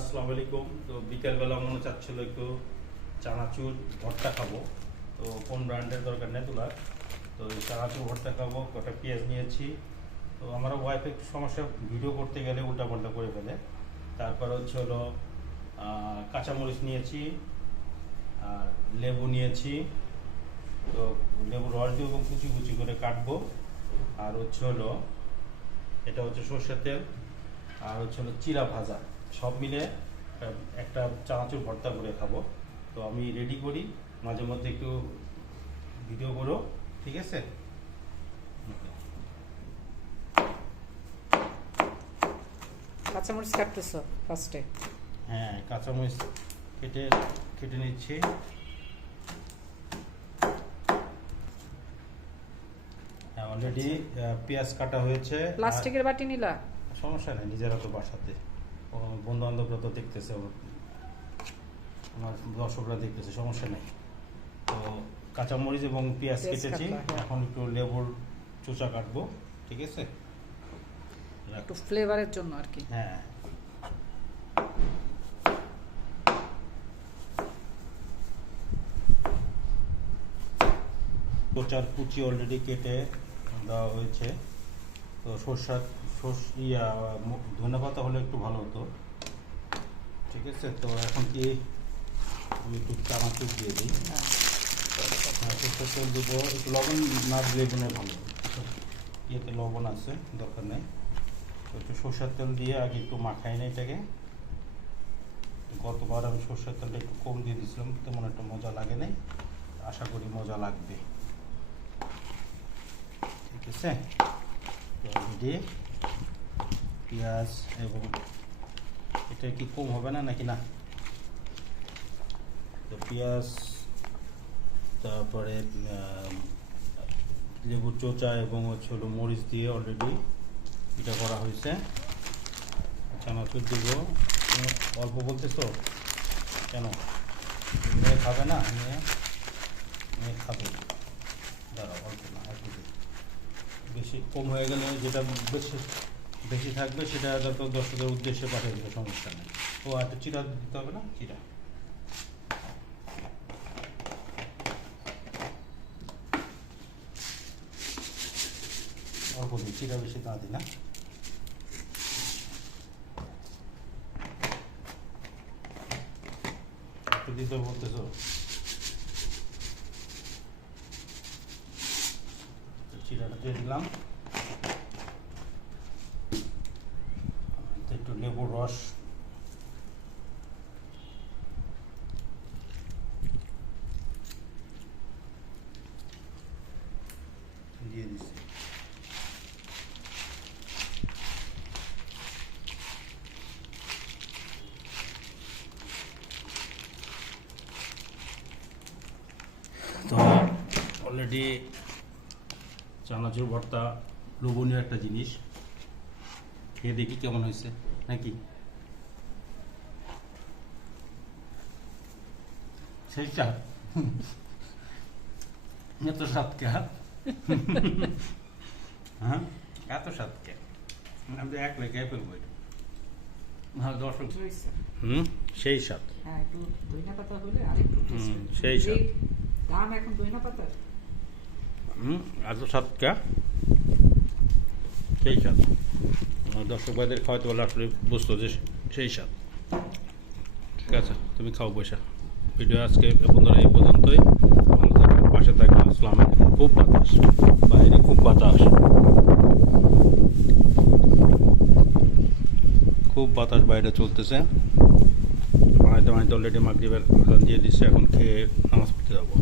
আসসালামু আলাইকুম। তো বিকেলবেলা মনে চাচ্ছিল একটু চানাচুর ভর্তা খাবো। তো কোন ব্র্যান্ডের দরকার নেই তোলার, তো এই চানাচুর ভর্তা খাবো। কটা পেঁয়াজ নিয়েছি। তো আমার ওয়াইফ একটু সমস্যা, ভিডিও করতে গেলে উল্টাপাল্টা করে ফেলে। তারপরে হচ্ছে হলো কাঁচামরিচ নিয়েছি আর লেবু নিয়েছি। তো লেবু রস দিয়ে এবং কুচি কুচি করে কাটবো। আর হচ্ছে হলো এটা হচ্ছে সর্ষের তেল, আর হচ্ছে হলো চিরা ভাজা, সব মিলে একটা চানাচুর ভর্তা করে খাবো। তো আমি রেডি করি, মাঝে মধ্যে একটু ভিডিও করো, ঠিক আছে? কাঁচামরিচ কাটতেছ ফার্স্টে? হ্যাঁ, কাঁচামরিচ কেটে কেটে নিচ্ছি। হ্যাঁ, অলরেডি পেঁয়াজ কাটা হয়েছে। প্লাস্টিকের বাটি নিলা? সমস্যা নেই, নিজেরা তো বাসাতে, বন্ধু বান্ধবরা তো দেখতেছে, আমার দর্শকরা দেখতেছে, সমস্যা নেই। তো কাঁচামরিচ এবং পেঁয়াজ কেটেছি, এখন একটু লেবুর চোচা কাটবো, ঠিক আছে? একটু ফ্লেভারের জন্য আর কি। হ্যাঁ, চোচার কুচি অলরেডি কেটে দেওয়া হয়েছে। তো ধনেপাতা হলে একটু ভালো হতো, ঠিক আছে? তো এখন কি আমি একটু চানাচুর দিয়ে দিই। সরষের তেল দেবো, একটু লবণ না দিলে গুনে ভালো। ইয়েতে লবণ আছে, দরকার নেই। তো একটু সরষের তেল দিয়ে আগে একটু মাখাই না এটাকে। গতবার আমি সরষের তেলটা একটু কম দিয়ে দিয়েছিলাম, তেমন একটা মজা লাগে নাই, আশা করি মজা লাগবে, ঠিক আছে? তো অলরেডি পেঁয়াজ এবং এটা কি কম হবে না নাকি? না, তো পেঁয়াজ, তারপরে লেবুর চোচা এবং হলো মরিচ দিয়ে অলরেডি এটা করা হয়েছে। চানাচুর দিব, অল্প বলতেছো কেন? মেয়ে খাবে না? মেয়ে খাবে, দাঁড়াও, অল্প না, একটু বেশি কম হয়ে গেলে যেটা বেশি বেশি থাকবে সেটা তো দর্শকের উদ্দেশ্যে পাঠিয়ে দেবে, সমস্যা নেই। ও একটা চিরা দিতে হবে না? চিরা অল্প দিই, চিরা বেশি না দিই না। একটু দিতে বলতেছো, চিরাটা দিয়ে দিলাম। একটু লেবুর রস দিয়ে দিচ্ছি। তো অলরেডি চানাচুর ভর্তা লোভনীয় একটা জিনিস, খেয়ে দেখি কেমন হয়েছে নাকি। সেই স্বাদ, এত স্বাদ কে? হ্যাঁ, এত স্বাদ কে? আমি এক লেগে ফেলবো এটা। হ্যাঁ, দর্শক, সেই স্বাদ। হ্যাঁ, একটু ধনিয়া পাতা হলে আরেকটু সেই স্বাদ। দাম এখন ধনিয়া পাতার। এত স্বাদ কে? সেই স্বাদ। দর্শক ভাইদের খাওয়াতে বলে আসলে বুঝতো যে সেই স্বাদ, ঠিক আছে? তুমি খাও পয়সা। ভিডিও আজকে বন্ধুরা এই পর্যন্তই। ভালো থাকবেন, পাশে থাকবেন। আসসালামু আলাইকুম। খুব বাতাস বাইরে, খুব বাতাস, খুব বাতাস বাইরে চলতেছে। বানাইতে অলরেডি মাগরিবের আজান দিয়ে দিচ্ছে, এখন খেয়ে নামাজ পড়তে যাবো।